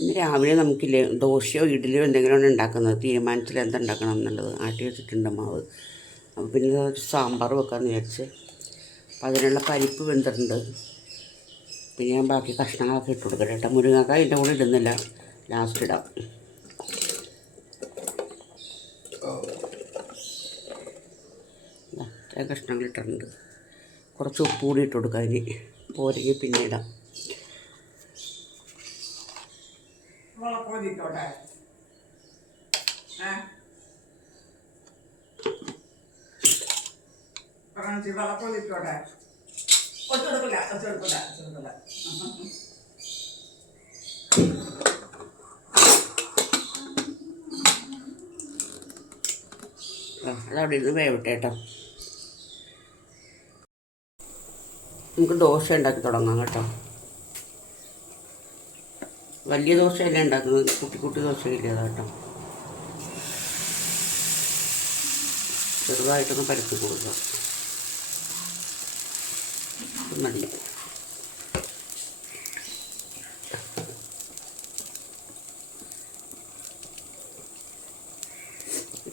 ഇന്ന് രാവിലെ നമുക്കില്ലേ ദോശയോ ഇഡ്ഡലിയോ എന്തെങ്കിലുമാണ് ഉണ്ടാക്കുന്നത്. തീരുമാനത്തിൽ എന്തുണ്ടാക്കണം എന്നുള്ളത് ആട്ടി വെച്ചിട്ടുണ്ട് മാവ്. അപ്പോൾ പിന്നെ ഒരു സാമ്പാർ വെക്കാമെന്ന് വിചാരിച്ച്. അപ്പോൾ അതിനുള്ള പരിപ്പ് വെന്തിട്ടുണ്ട്. പിന്നെ ഞാൻ ബാക്കി കഷ്ണങ്ങളൊക്കെ ഇട്ട് കൊടുക്കട്ടെ കേട്ടോ. മുരിങ്ങക്കായ അതിൻ്റെ കൂടെ ഇടുന്നില്ല, ലാസ്റ്റ് ഇടാം. ഇത്രയും കഷ്ണങ്ങൾ ഇട്ടിട്ടുണ്ട്. കുറച്ച് ഉപ്പ് കൂടി ഇട്ട് കൊടുക്കാം. അതിന് പോരെങ്കിൽ പിന്നെ ഇടാം. അതവിടെ ഇരുന്ന് വേവട്ടെ കേട്ടോ. നമുക്ക് ദോശ ഉണ്ടാക്കി തുടങ്ങാം കേട്ടോ. വലിയ ദോശയല്ല ഉണ്ടാക്കുന്നത്, കുട്ടി കുട്ടി ദോശയില്ല കേട്ടോ. ചെറുതായിട്ടൊന്ന് പരത്തി കൊടുക്കുക. മതി.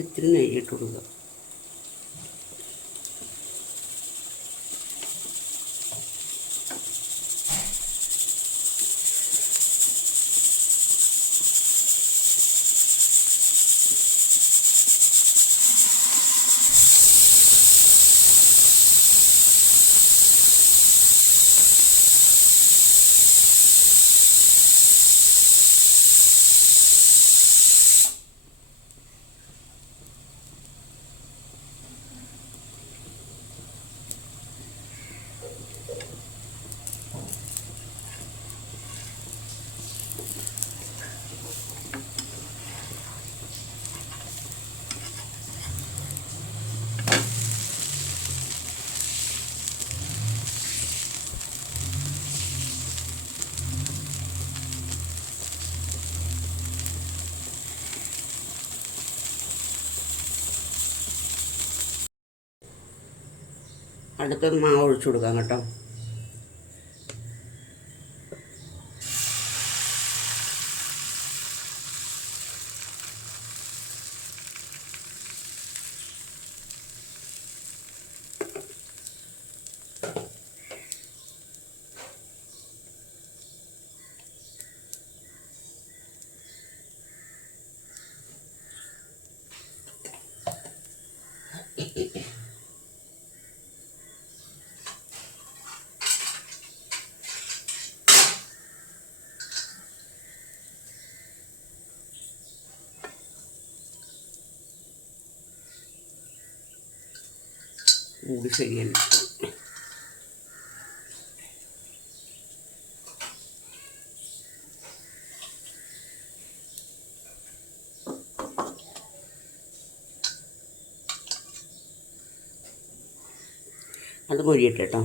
ഇത്തിരി നെയ്യിട്ട് കൊടുക്കുക. അടുത്തത് മാവ് ഒഴിച്ചു കൊടുക്കാം കേട്ടോ. മൂടി ശരിയല്ല. അത് മൊരിയട്ടെ കേട്ടോ.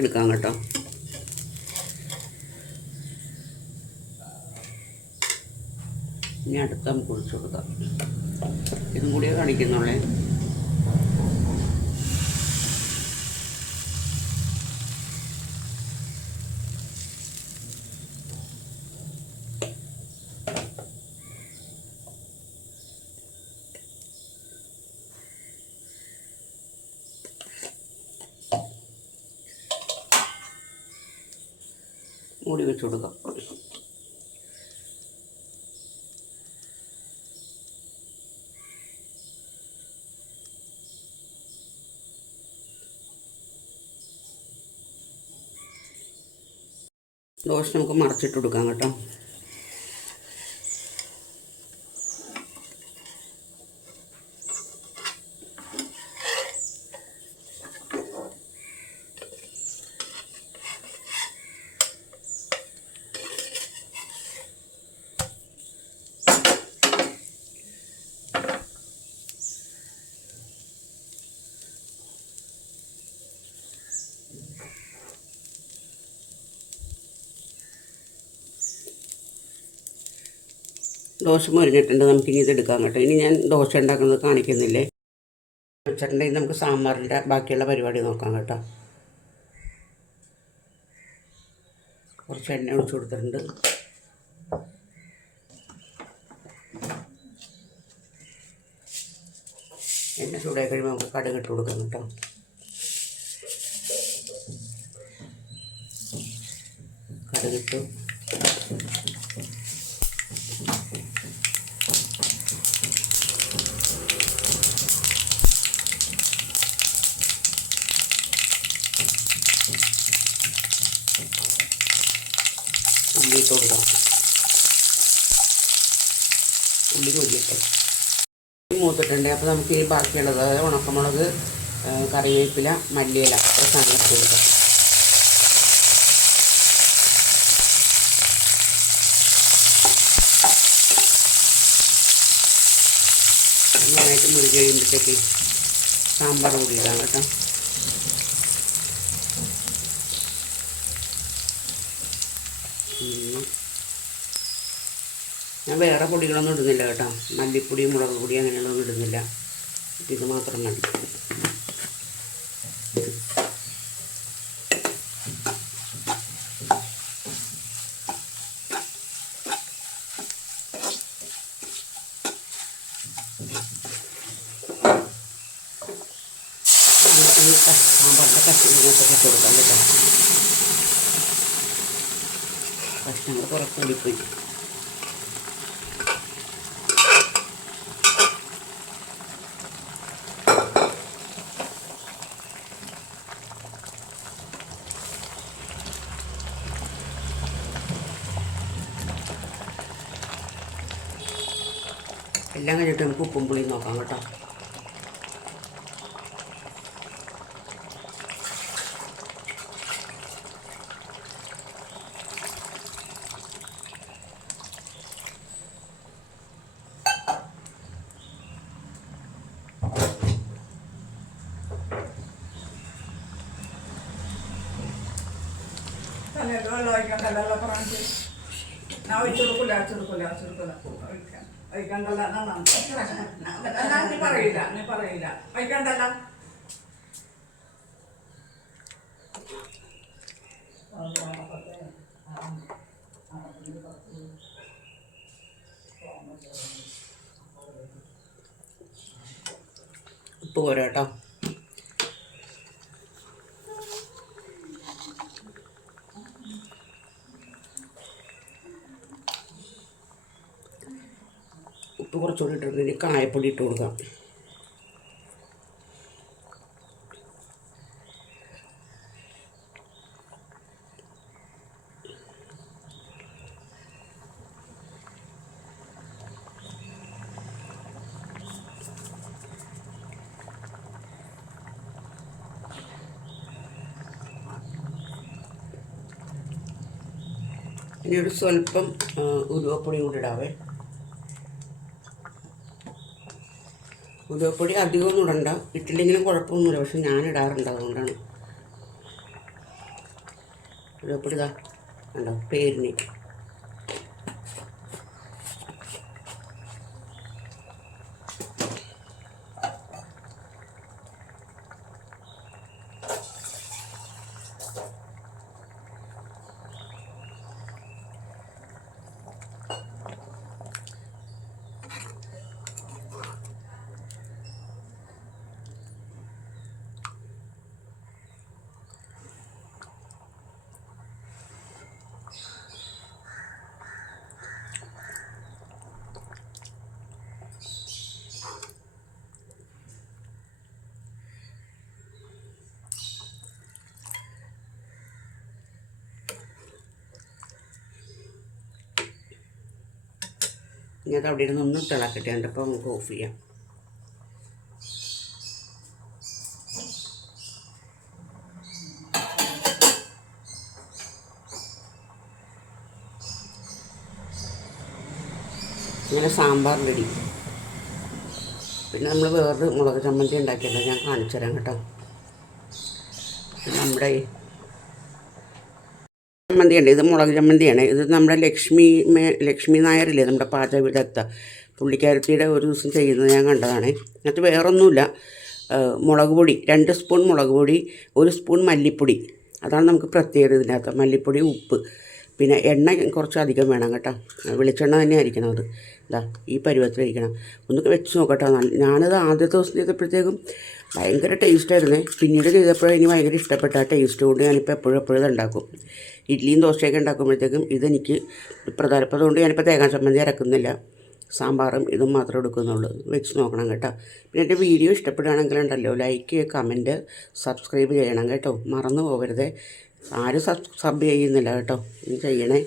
എടുക്കാം കേട്ടോ. ഇനി അടുത്ത നമുക്ക് ഒഴിച്ചു കൊടുക്കാം. ഇതും കൂടിയേ കാണിക്കുന്നുള്ളേ. മൂടി വെച്ച് കൊടുക്കാം. ദോശ നമുക്ക് മറച്ചിട്ട് കൊടുക്കാം കേട്ടോ. ദോശ മൊരിഞ്ഞിട്ടുണ്ട്. നമുക്കിനി ഇതെടുക്കാം കേട്ടോ. ഇനി ഞാൻ ദോശ ഉണ്ടാക്കുന്നത് കാണിക്കുന്നില്ലേ. വെച്ചിട്ടുണ്ടെങ്കിൽ നമുക്ക് സാമ്പാറിൻ്റെ ബാക്കിയുള്ള പരിപാടി നോക്കാം കേട്ടോ. കുറച്ച് എണ്ണ ഒഴിച്ച് കൊടുത്തിട്ടുണ്ട്. എണ്ണ ചൂടായി കഴിയുമ്പോൾ നമുക്ക് കടുക് ഇട്ട് കൊടുക്കാം കേട്ടോ. കടുകിട്ടു. ഉള്ളി ഇട്ട് കൊടുക്കാം. ഉള്ളി കൊല്ലിട്ട് മൂത്തിട്ടുണ്ട്. അപ്പോൾ നമുക്ക് ഈ ബാക്കിയുള്ളത്, അതായത് ഉണക്കമുളക്, കറിവേപ്പില, മല്ലിയില സാധനം ഇട്ട് കൊടുക്കാം. നന്നായിട്ട് മുറിച്ച് കഴിയുമ്പോഴത്തേക്ക് സാമ്പാർ കൂടി ഇടാം കേട്ടോ. ഞാൻ വേറെ പൊടികളൊന്നും ഇടുന്നില്ല കേട്ടോ. മല്ലിപ്പൊടി, മുളക് പൊടി അങ്ങനെയുള്ളതൊന്നും ഇടുന്നില്ല. ഇത് മാത്രം മതി. സാമ്പാറിൻ്റെ കഷ്ണങ്ങളൊക്കെ ഇട്ട് കൊടുക്കാം കേട്ടോ. കഷ്ണങ്ങൾ കുറേ കൂടിപ്പോയി. എല്ലാം കഴിഞ്ഞിട്ട് നമുക്ക് ഉപ്പും പുളിയും നോക്കാം കേട്ടോ. പറയില്ല വയ്ക്കണ്ടല്ല. ഉപ്പ് പോരാ കേട്ടോ. ഉപ്പ് കുറച്ചുകൂടി ഇട്ടിട്ട് ഇനി കായപ്പൊടി ഇട്ട് കൊടുക്കാം. ഇനി ഒരു സ്വല്പം ഉലുവപ്പൊടി കൂടി ഇടാവേ. ഉലുവപ്പൊടി അധികമൊന്നും ഇടണ്ട. ഇട്ടില്ലെങ്കിലും കുഴപ്പമൊന്നുമില്ല, പക്ഷെ ഞാൻ ഇടാറുണ്ട്, അതുകൊണ്ടാണ്. ഉലുവപ്പൊടി ഇതാ ഉണ്ടോ പേരിന്. ഇനി അത് അവിടെ ഇരുന്ന് ഒന്ന് തിളക്കട്ടേണ്ട. അപ്പോൾ നമുക്ക് ഓഫ് ചെയ്യാം. ഇങ്ങനെ സാമ്പാർ റെഡി. പിന്നെ നമ്മൾ വേറൊരു മുളക് ചമ്മന്തി ഉണ്ടാക്കിയല്ലോ, ഞാൻ കാണിച്ചു തരാം കേട്ടോ. നമ്മുടെ ചമ്മന്തിയുണ്ട്, ഇത് മുളക് ചമ്മന്തിയാണ്. ഇത് നമ്മുടെ ലക്ഷ്മി നായരില്ലേ, നമ്മുടെ പാചക വിദഗ്ധ, പുള്ളിക്കാരത്തിയുടെ ഒരു ദിവസം ചെയ്യുന്നത് ഞാൻ കണ്ടതാണ്. അതിനകത്ത് വേറൊന്നുമില്ല, മുളക് പൊടി 2 സ്പൂൺ മുളക് പൊടി, 1 സ്പൂൺ മല്ലിപ്പൊടി, അതാണ് നമുക്ക് പ്രത്യേകത ഇതിനകത്ത്. മല്ലിപ്പൊടി, ഉപ്പ്, പിന്നെ എണ്ണ കുറച്ച് അധികം വേണം കേട്ടോ. വെളിച്ചെണ്ണ തന്നെ ആയിരിക്കണം അത്. ഇതാ ഈ പരുവത്തിലിരിക്കണം. ഒന്ന് വെച്ച് നോക്കട്ടോ. ഞാനത് ആദ്യത്തെ ദിവസം ചെയ്തപ്പോഴത്തേക്കും ഭയങ്കര ടേസ്റ്റായിരുന്നേ. പിന്നീട് ചെയ്തപ്പോഴും എനിക്ക് ഭയങ്കര ഇഷ്ടപ്പെട്ട ആ ടേസ്റ്റ് കൊണ്ട് ഞാനിപ്പോൾ എപ്പോഴും ഇത് ഉണ്ടാക്കും. ഇഡ്ഡലിയും ദോശയൊക്കെ ഉണ്ടാക്കുമ്പോഴത്തേക്കും ഇതെനിക്ക് പ്രധാനപ്പെട്ടതുകൊണ്ട് ഞാനിപ്പോൾ തേങ്ങാ ചമ്മന്തി അരക്കുന്നില്ല. സാമ്പാറും ഇതും മാത്രമേ എടുക്കുന്നുള്ളൂ. വെച്ച് നോക്കണം കേട്ടോ. പിന്നെ എൻ്റെ വീഡിയോ ഇഷ്ടപ്പെടുകയാണെങ്കിലുണ്ടല്ലോ ലൈക്ക് ചെയ്യുക, കമൻറ്റ്, സബ്സ്ക്രൈബ് ചെയ്യണം കേട്ടോ. മറന്നു പോകരുതേ. ആരും സബ് ചെയ്യുന്നില്ല കേട്ടോ. ഇത് ചെയ്യണേ.